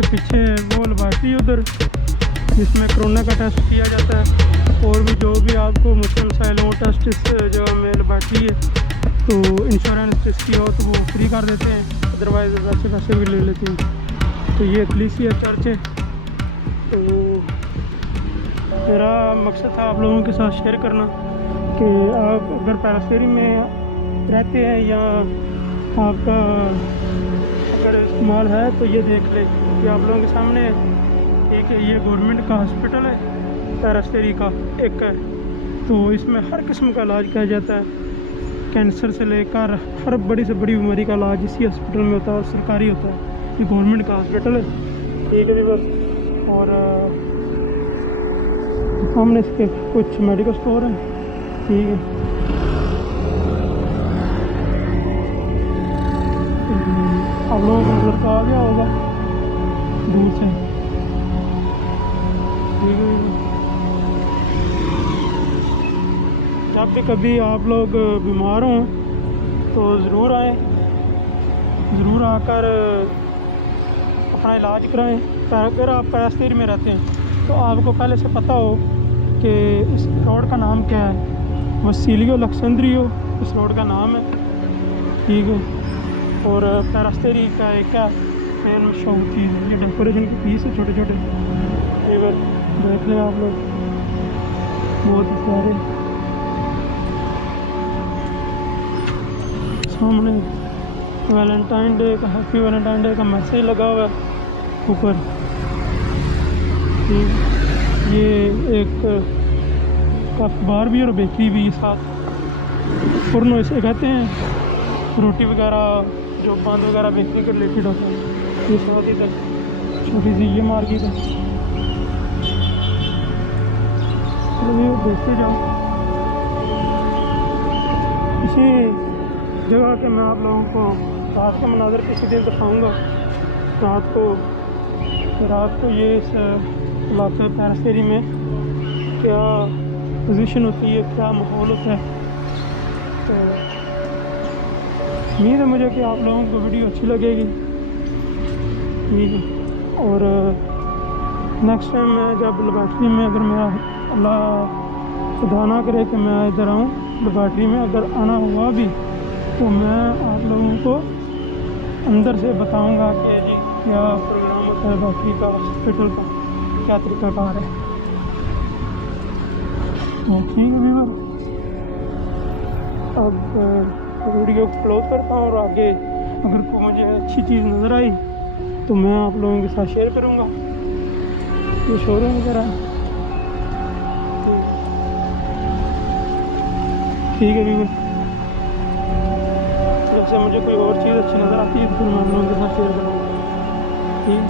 उसके पीछे वो लेबॉरेटरी उधर जिसमें कोरोना का टेस्ट किया जाता है, और भी जो भी आपको मुश्किल मसाइल हो टेस्ट इस जगह में लेबॉरेटरी है। तो इंश्योरेंस जिसकी हो तो वो फ्री कर देते हैं, अदरवाइज़ वैसे पैसे भी ले लेते हैं। तो ये एक्लीसिया चर्च है। तो मेरा मकसद था आप लोगों के साथ शेयर करना कि आप अगर पेरिस्टेरी में रहते हैं या आपका अगर इस्तेमाल है तो ये देख ले कि आप लोगों के सामने एक ये गवर्नमेंट का हॉस्पिटल है पेरिस्टेरी का एक है। तो इसमें हर किस्म का इलाज किया जाता है, कैंसर से लेकर हर बड़ी से बड़ी बीमारी का इलाज इसी हॉस्पिटल में होता है और सरकारी होता है। ये गवर्नमेंट का हॉस्पिटल है, ठीक है जी बस। और सामने इसके कुछ मेडिकल स्टोर हैं, ठीक है। आप लोगों को नजर आ गया होगा दूर से, ठीक है। जब भी कभी आप लोग बीमार हों तो ज़रूर आएँ, ज़रूर आकर अपना इलाज कराएं। अगर आप पेरिस्टेरी में रहते हैं तो आपको पहले से पता हो कि इस रोड का नाम क्या है, वसीलियो लक्सेंद्रियो इस रोड का नाम है, ठीक है। और पेरिस्टेरी का एक क्या मेन मशहूर चीज़ है, ये डेकोरेशन के पीस है छोटे छोटे, ठीक है। देख लें आप लोग, बहुत ही प्यारे। सामने वैलेंटाइन डे का, हैप्पी वैलेंटाइन डे का मैसेज लगा हुआ है ऊपर। ये एक अखबार भी और बेकरी भी साथ, फुरनो इसे कहते हैं, रोटी वगैरह जो पान वगैरह बेचने के रिलेटेड होता है। ये साथ ही तक छोटी सी ये मार्केट है, देखते जाओ। इसी जगह के मैं आप लोगों को रात का मनाज़र किसी दिन दिखाऊंगा। रात को ये इस इलाके पेरिस्टेरी में क्या पोजीशन होती है, क्या माहौल होता है। तो उम्मीद है मुझे कि आप लोगों को वीडियो अच्छी लगेगी, ठीक है। और नेक्स्ट टाइम मैं जब लेबॉरेटरी में, अगर मेरा अल्लाह खुदा ना करे कि मैं इधर आऊँ लेबॉरेटरी में, अगर आना हुआ भी तो मैं आप लोगों को अंदर से बताऊंगा कि जी क्या प्रोग्राम होता है लेबॉरेटरी का, हॉस्पिटल का क्या तरीक़ाकार है। तो ठीक है, अब वीडियो को क्लोज करता हूँ और आगे अगर कोई मुझे अच्छी चीज़ नज़र आई तो मैं आप लोगों के साथ शेयर करूँगा। ये शोरूम वगैरह, ठीक है व्यूअर। जैसे मुझे कोई और चीज़ अच्छी नज़र आती है तो फिर मैं आप लोगों के साथ शेयर करूँगा, ठीक।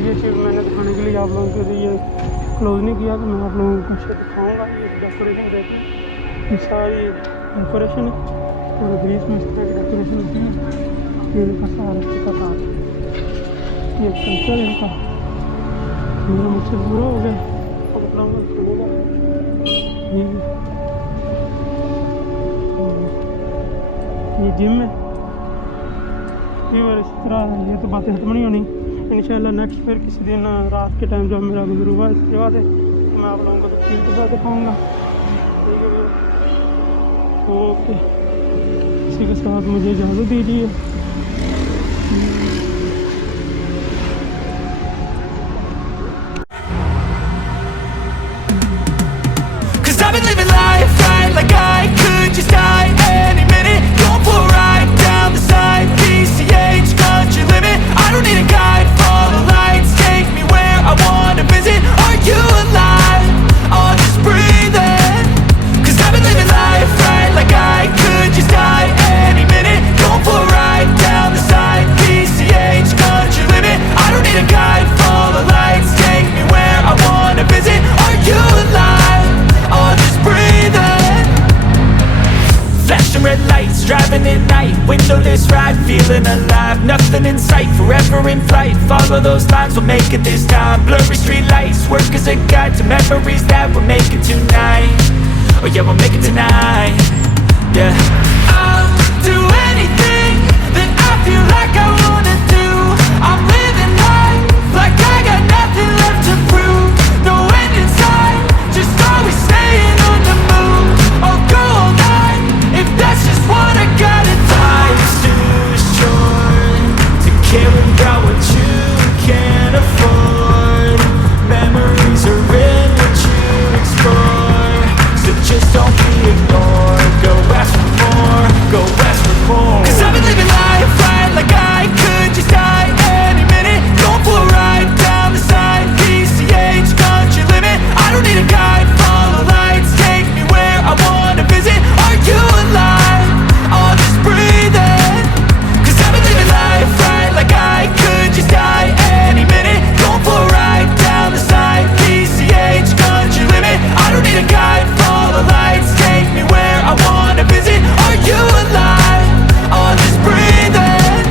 ये चीज़ मैंने दिखाने के लिए आप लोगों के लिए क्लोज नहीं किया, तो मैं आप लोगों को कुछ दिखाऊँगा। ये डेकोरेशन देखिए, ये सारी डेकोरेशन है और ग्रीस में इस तरह की डेकोरेशन होती है। ये इनका सारा काम, ये कल्चर इनका मेरा मुझसे पूरा हो गया। अब बताऊँगा ये जिम है, ये और इस तरह ये तो बातें खत्म नहीं होनी। इंशाल्लाह नेक्स्ट फिर किसी दिन रात के टाइम जब मेरा गुजर हुआ इस जगह से तो मैं आप लोगों को तफसील के साथ दिखाऊँगा, ठीक है। ओके, इसी के साथ मुझे इजाज़त दीजिए। I don't need a guide, follow the lights, take me where I want. this ride, feeling alive. Nothing in sight, forever in flight. Follow those lines, we'll make it this time. Blurry street lights, work as a guide to memories that we're making tonight. Oh yeah, we'll make it tonight. Yeah, I'll do anything that I feel like I wanna do. I'm living life like I got nothing left to prove. No end in sight, just always staying on the move. I'll go all night if that's just what I gotta do. Life's too short to care about what you can't afford. Memories are in what you explore, so just don't be ignored. Go ask for more, go ask for more. Cause I've been living life right like I could just die any minute. Going for a ride down the side, PCH, country limit. I don't need a guide, follow lights, take me where I wanna visit. Are you alive? Or just breathing? Cause I've been living life right like I could just die any minute. Going for a ride down the side, PCH, country limit. I don't need a guide, follow lights, take me where I wanna visit. Are you alive? Or just breathing?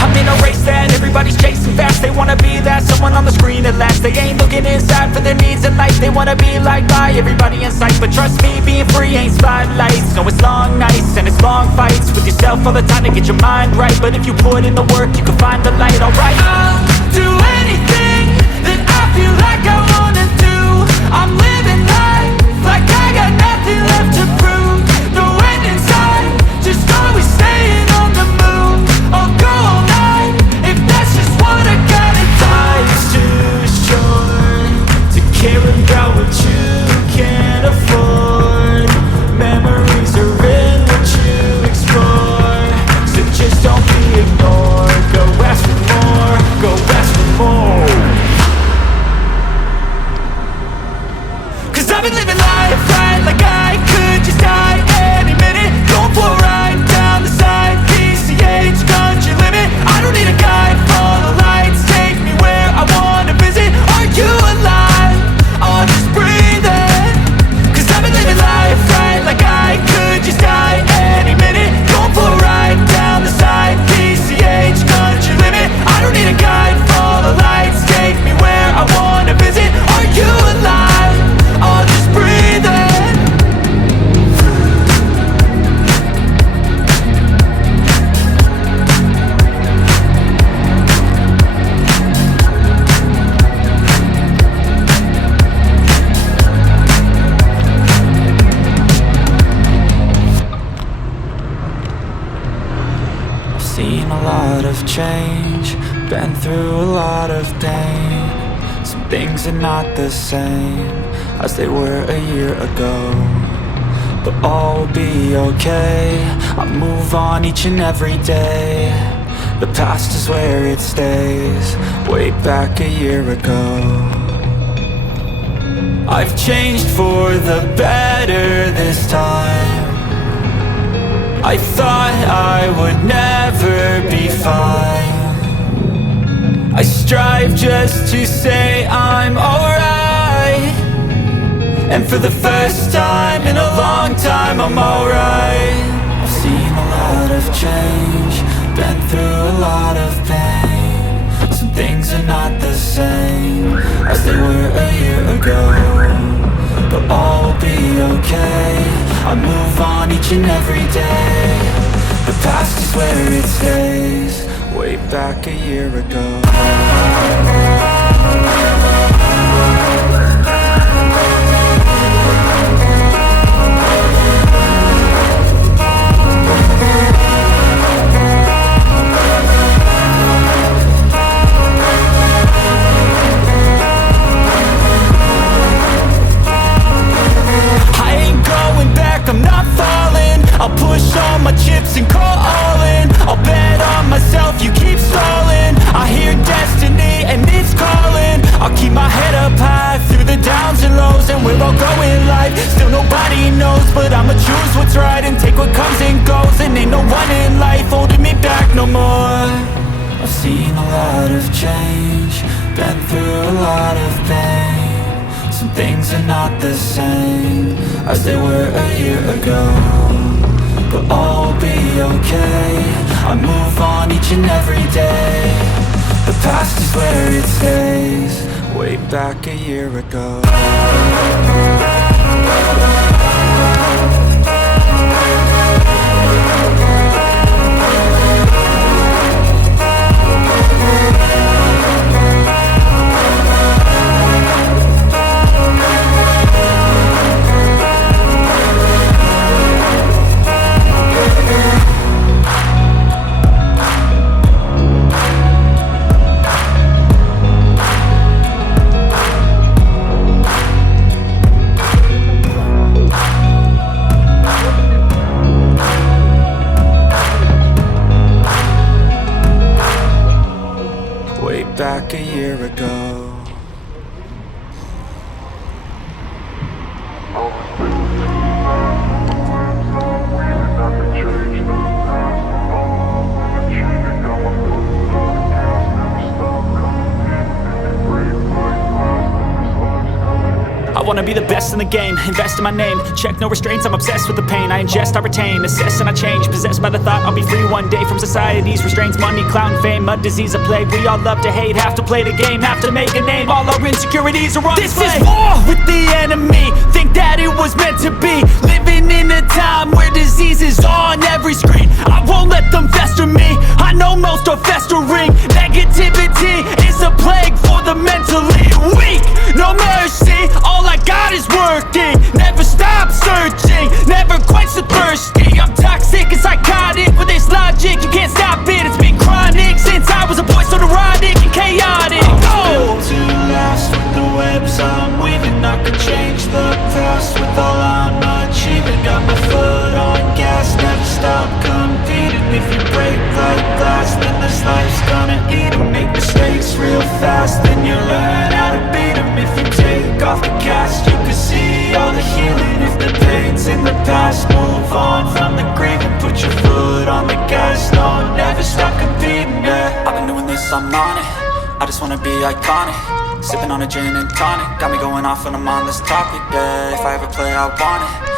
I'm in a race that everybody's chasing fast. They wanna be that someone on the screen at last. They ain't looking inside for their needs in life. They wanna be liked by everybody in sight. But trust me, being free ain't spotlights. No, it's long nights and it's long fights with yourself all the time to get your mind right. But if you put in the work, you can find the light, alright. I'll do anything that I feel like I wanna do. I'm living life like I got nothing left to prove. No end in sight, just always staying on the move. I'll go all night if that's just what I gotta do. Life's too short to care about what you can't afford. Memories are in what you explore, so just don't be ignored. Go ask for more, go ask for more. Cause I've been living life right like I could just die any minute. Going for a ride down the side, PCH, country limit. I don't need a guide, follow lights, take me where I wanna visit. Are you alive? Or just breathing? Cause I've been living life right like I could just die any minute. Going for a ride down the side, PCH, country limit. I don't need a guide, follow lights, take me where I wanna visit. Are you alive? Or just breathing? I've seen a lot of change, been through a lot of pain. Some things are not the same as they were a year ago, but all will be okay. I move on each and every day. The past is where it stays, way back a year ago. I've changed for the better this time. I thought I would never be fine. I strive just to say I'm alright, and for the first time in a long time I'm alright. I've seen a lot of change, been through a lot of pain. Some things are not the same as they were a year ago, but all will be okay. I move on each and every day. The past is where it stays, way back a year ago. I'm not falling, I'll push all my chips and call all in. I'll bet on myself, you keep stalling. I hear destiny and it's calling. I'll keep my head up high through the downs and lows, and we'll all go in life. Still nobody knows, but I'ma choose what's right and take what comes and goes. And ain't no one in life holding me back no more. I've seen a lot of change, been through a lot of pain. Some things are not the same as they were a year ago, but all will be okay. I move on each and every day. The past is where it stays. Way back a year ago. Way back a year ago. I wanna be the best in the game, invest in my name. Check no restraints, I'm obsessed with the pain. I ingest, I retain, assess and I change. Possessed by the thought I'll be free one day from society's restraints. Money, clout, and fame, a disease, a plague. We all love to hate, have to play the game, have to make a name. All our insecurities are on display. This is war with the enemy. Think that it was meant to be. Living in a time where disease is on every screen. I won't let them fester me. I know most are festering. Negativity is a plague for the mentally weak. No mercy, all I got is working. Never stop searching, never quite so thirsty. I'm toxic and psychotic with this logic. You can't stop it, it's been chronic since I was a boy, so neurotic and chaotic. I'm built to last with the webs I'm weaving. I could change the past with all I'm achieving. Got my foot on gas, never stop competing. If you break like glass, then this life's gonna eat 'em. Make mistakes real fast, then you learn how to beat 'em. If you take off the cast, you can see all the healing. If the pain's in the past, move on from the grave and put your foot on the gas. No, never stop competing, yeah. I've been doing this, I'm on it. I just wanna be iconic. Sipping on a gin and tonic, got me going off when I'm on this topic, yeah. If I ever play, I want it.